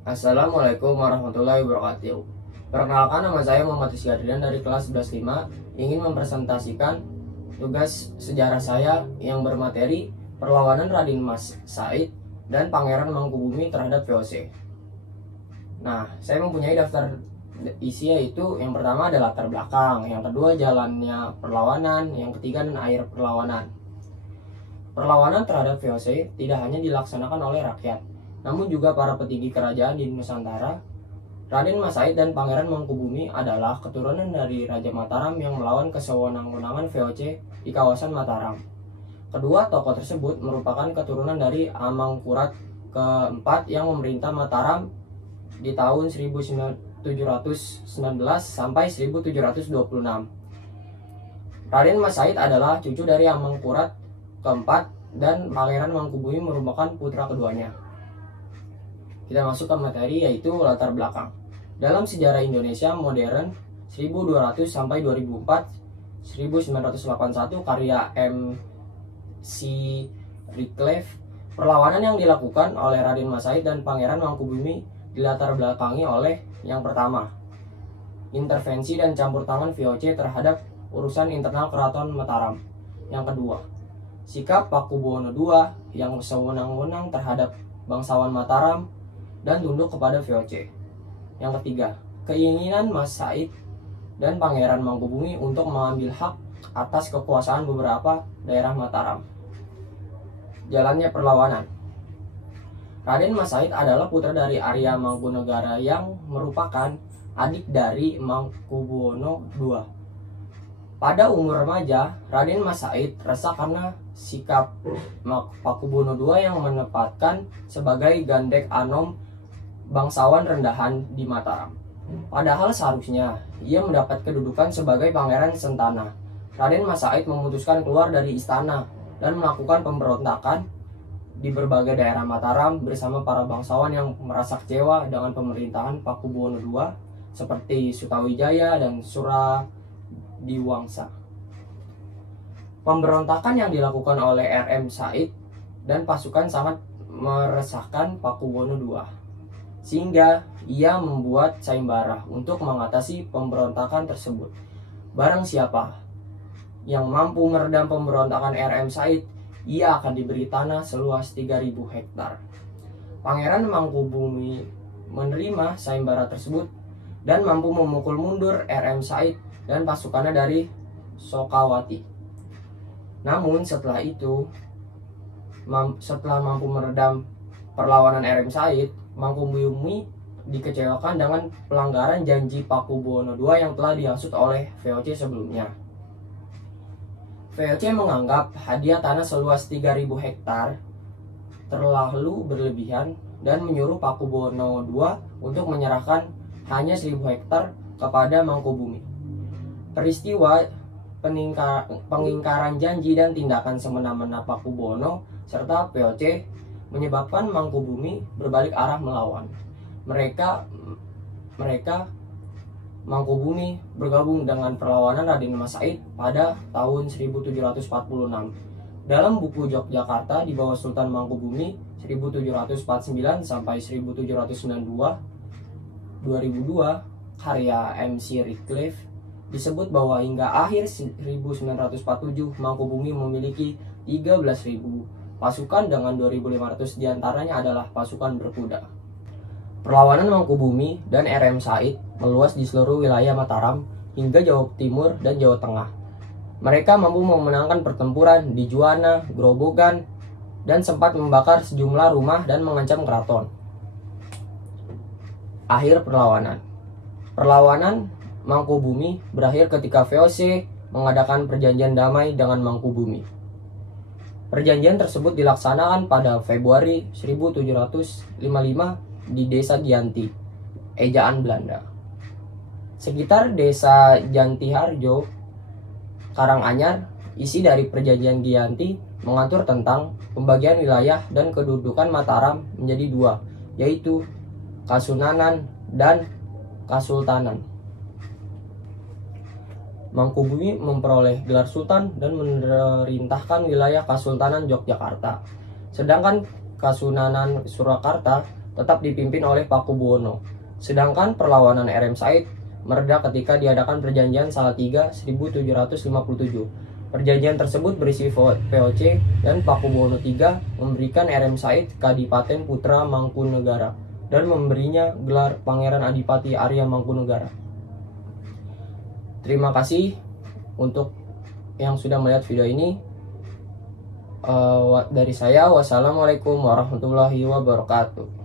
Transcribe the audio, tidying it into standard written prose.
Assalamualaikum warahmatullahi wabarakatuh. Perkenalkan, nama saya Muhammad Rizky Adrian dari kelas 11.5, ingin mempresentasikan tugas sejarah saya yang bermateri perlawanan Raden Mas Said dan Pangeran Mangkubumi terhadap VOC. Nah, saya mempunyai daftar isi, yaitu yang pertama adalah latar belakang, yang kedua jalannya perlawanan, yang ketiga dan akhir perlawanan. Perlawanan terhadap VOC tidak hanya dilaksanakan oleh rakyat, namun juga para petinggi kerajaan di Nusantara. Raden Mas Said dan Pangeran Mangkubumi adalah keturunan dari Raja Mataram yang melawan kesewenang-wenangan VOC di kawasan Mataram. Kedua tokoh tersebut merupakan keturunan dari Amangkurat keempat yang memerintah Mataram di tahun 1719 sampai 1726. Raden Mas Said adalah cucu dari Amangkurat keempat dan Pangeran Mangkubumi merupakan putra keduanya. Kita masuk ke materi, yaitu latar belakang. Dalam sejarah Indonesia modern 1200 sampai 2004, 1981 karya M.C. Radcliffe, perlawanan yang dilakukan oleh Raden Mas Said dan Pangeran Mangkubumi dilatar belakangi oleh yang pertama, intervensi dan campur tangan VOC terhadap urusan internal Keraton Mataram. Yang kedua, sikap Pakubuwono II yang sewenang-wenang terhadap bangsawan Mataram dan tunduk kepada VOC. Yang ketiga, keinginan Mas Said dan Pangeran Mangkubumi untuk mengambil hak atas kekuasaan beberapa daerah Mataram. Jalannya perlawanan. Raden Mas Said adalah putra dari Arya Mangkunegara yang merupakan adik dari Mangkubuwono II. Pada umur remaja, Raden Mas Said resah karena sikap Pakubuwono II yang menempatkan sebagai Gandek Anom bangsawan rendahan di Mataram. Padahal seharusnya ia mendapat kedudukan sebagai Pangeran Sentana. Raden Mas Said memutuskan keluar dari istana dan melakukan pemberontakan di berbagai daerah Mataram bersama para bangsawan yang merasa kecewa dengan pemerintahan Pakubuwono II seperti Sutawijaya dan Suradiwangsa. Pemberontakan yang dilakukan oleh R.M. Said dan pasukan sangat meresahkan Pakubuwono II, sehingga ia membuat sayembara untuk mengatasi pemberontakan tersebut. Barang siapa yang mampu meredam pemberontakan R.M. Said, ia akan diberi tanah seluas 3.000 hektar. Pangeran Mangkubumi menerima sayembara tersebut dan mampu memukul mundur R.M. Said dan pasukannya dari Sokawati. Namun setelah mampu meredam perlawanan R.M. Said, Mangkubumi dikecewakan dengan pelanggaran janji Pakubuwono II yang telah dihasut oleh VOC sebelumnya. VOC menganggap hadiah tanah seluas 3.000 hektar terlalu berlebihan dan menyuruh Pakubuwono II untuk menyerahkan hanya 1.000 hektar kepada Mangkubumi. Peristiwa pengingkaran janji dan tindakan semena-mena Pakubuwono serta VOC menyebabkan Mangkubumi berbalik arah melawan. Mereka Mangkubumi bergabung dengan perlawanan Raden Mas Said pada tahun 1746. Dalam buku Yogyakarta di bawah Sultan Mangkubumi 1749 sampai 1792 2002 karya M.C. Radcliffe disebut bahwa hingga akhir 1947 Mangkubumi memiliki 13.000 pasukan dengan 2.500 diantaranya adalah pasukan berkuda. Perlawanan Mangkubumi dan R.M. Said meluas di seluruh wilayah Mataram hingga Jawa Timur dan Jawa Tengah. Mereka mampu memenangkan pertempuran di Juwana, Grobogan, dan sempat membakar sejumlah rumah dan mengancam keraton. Akhir perlawanan. Perlawanan Mangkubumi berakhir ketika VOC mengadakan perjanjian damai dengan Mangkubumi. Perjanjian tersebut dilaksanakan pada Februari 1755 di Desa Gianti, ejaan Belanda. Sekitar Desa Jantiharjo, Karanganyar, isi dari perjanjian Gianti mengatur tentang pembagian wilayah dan kedudukan Mataram menjadi dua, yaitu Kasunanan dan Kasultanan. Mangkubumi memperoleh gelar sultan dan memerintahkan wilayah Kasultanan Yogyakarta, sedangkan Kasunanan Surakarta tetap dipimpin oleh Pakubuwono. Sedangkan perlawanan RM Said mereda ketika diadakan Perjanjian Salatiga 1757. Perjanjian tersebut berisi VOC dan Pakubuwono III memberikan RM Said Kadipaten Putra Mangkunegara dan memberinya gelar Pangeran Adipati Arya Mangkunegara. Terima kasih untuk yang sudah melihat video ini. Dari saya, wassalamualaikum warahmatullahi wabarakatuh.